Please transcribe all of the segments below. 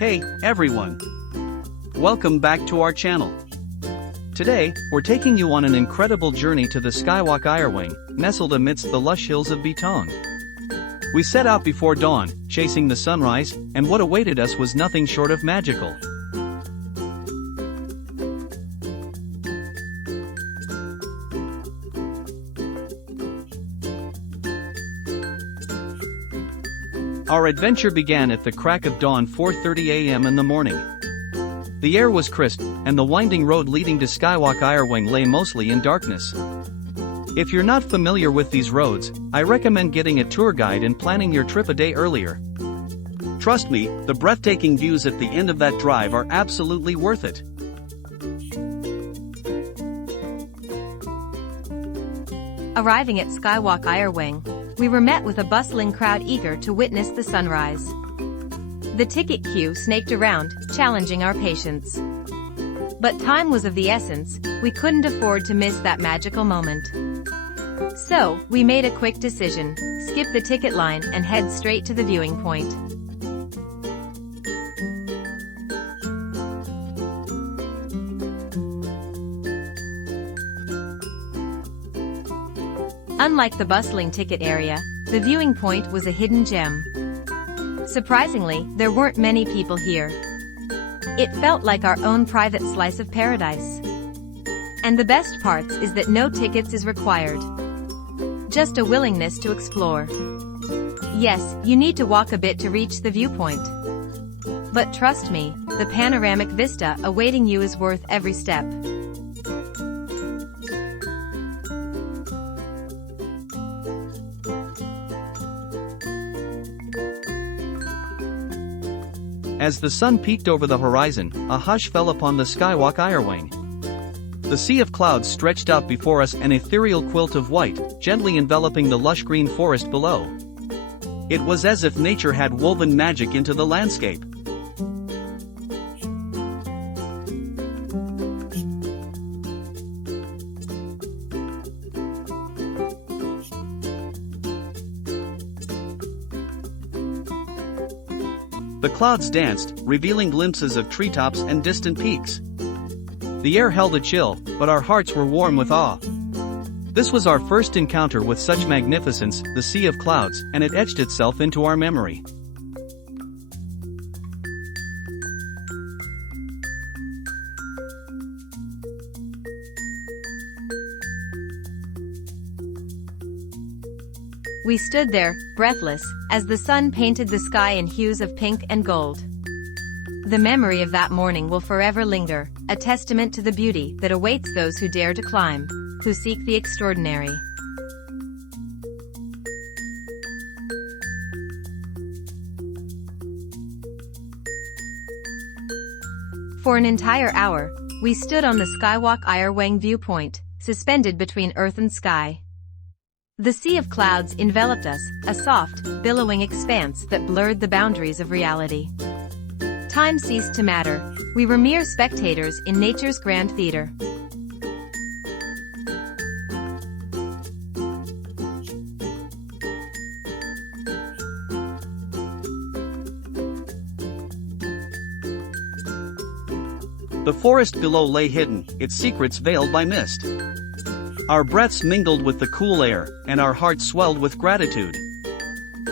Hey, everyone! Welcome back to our channel. Today, we're taking you on an incredible journey to the Skywalk Ayerweng, nestled amidst the lush hills of Betong. We set out before dawn, chasing the sunrise, and what awaited us was nothing short of magical. Our adventure began at the crack of dawn, 4:30 a.m. in the morning. The air was crisp, and the winding road leading to Skywalk Ayerweng lay mostly in darkness. If you're not familiar with these roads, I recommend getting a tour guide and planning your trip a day earlier. Trust me, the breathtaking views at the end of that drive are absolutely worth it. Arriving at Skywalk Ayerweng, we were met with a bustling crowd eager to witness the sunrise. The ticket queue snaked around, challenging our patience. But time was of the essence, we couldn't afford to miss that magical moment. So, we made a quick decision: skip the ticket line and head straight to the viewing point. Unlike the bustling ticket area, the viewing point was a hidden gem. Surprisingly, there weren't many people here. It felt like our own private slice of paradise. And the best parts is that no tickets is required. Just a willingness to explore. Yes, you need to walk a bit to reach the viewpoint. But trust me, the panoramic vista awaiting you is worth every step. As the sun peeked over the horizon, a hush fell upon the Skywalk Ayerweng. The sea of clouds stretched out before us, an ethereal quilt of white, gently enveloping the lush green forest below. It was as if nature had woven magic into the landscape. The clouds danced, revealing glimpses of treetops and distant peaks. The air held a chill, but our hearts were warm with awe. This was our first encounter with such magnificence, the sea of clouds, and it etched itself into our memory. We stood there, breathless, as the sun painted the sky in hues of pink and gold. The memory of that morning will forever linger, a testament to the beauty that awaits those who dare to climb, who seek the extraordinary. For an entire hour, we stood on the Skywalk Ayerweng viewpoint, suspended between earth and sky. The sea of clouds enveloped us, a soft, billowing expanse that blurred the boundaries of reality. Time ceased to matter. We were mere spectators in nature's grand theater. The forest below lay hidden, its secrets veiled by mist. Our breaths mingled with the cool air, and our hearts swelled with gratitude.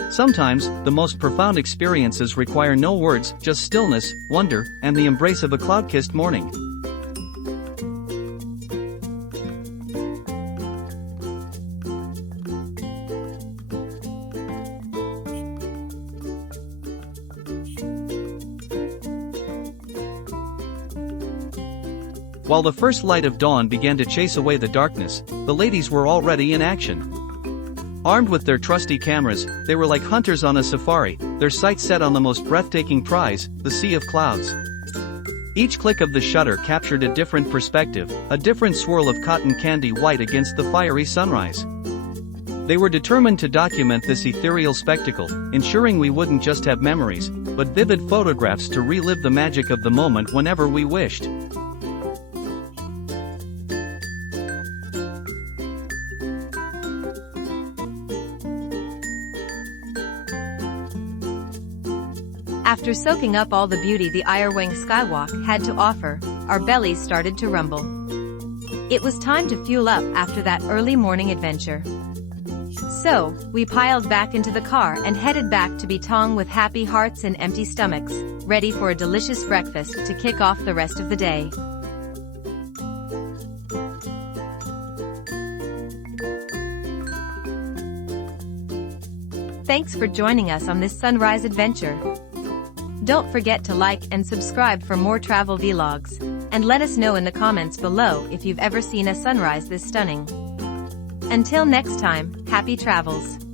Sometimes, the most profound experiences require no words, just stillness, wonder, and the embrace of a cloud-kissed morning. While the first light of dawn began to chase away the darkness, the ladies were already in action. Armed with their trusty cameras, they were like hunters on a safari, their sights set on the most breathtaking prize, the sea of clouds. Each click of the shutter captured a different perspective, a different swirl of cotton candy white against the fiery sunrise. They were determined to document this ethereal spectacle, ensuring we wouldn't just have memories, but vivid photographs to relive the magic of the moment whenever we wished. After soaking up all the beauty the Ayerweng Skywalk had to offer, our bellies started to rumble. It was time to fuel up after that early morning adventure. So, we piled back into the car and headed back to Betong with happy hearts and empty stomachs, ready for a delicious breakfast to kick off the rest of the day. Thanks for joining us on this sunrise adventure. Don't forget to like and subscribe for more travel vlogs, and let us know in the comments below if you've ever seen a sunrise this stunning. Until next time, happy travels!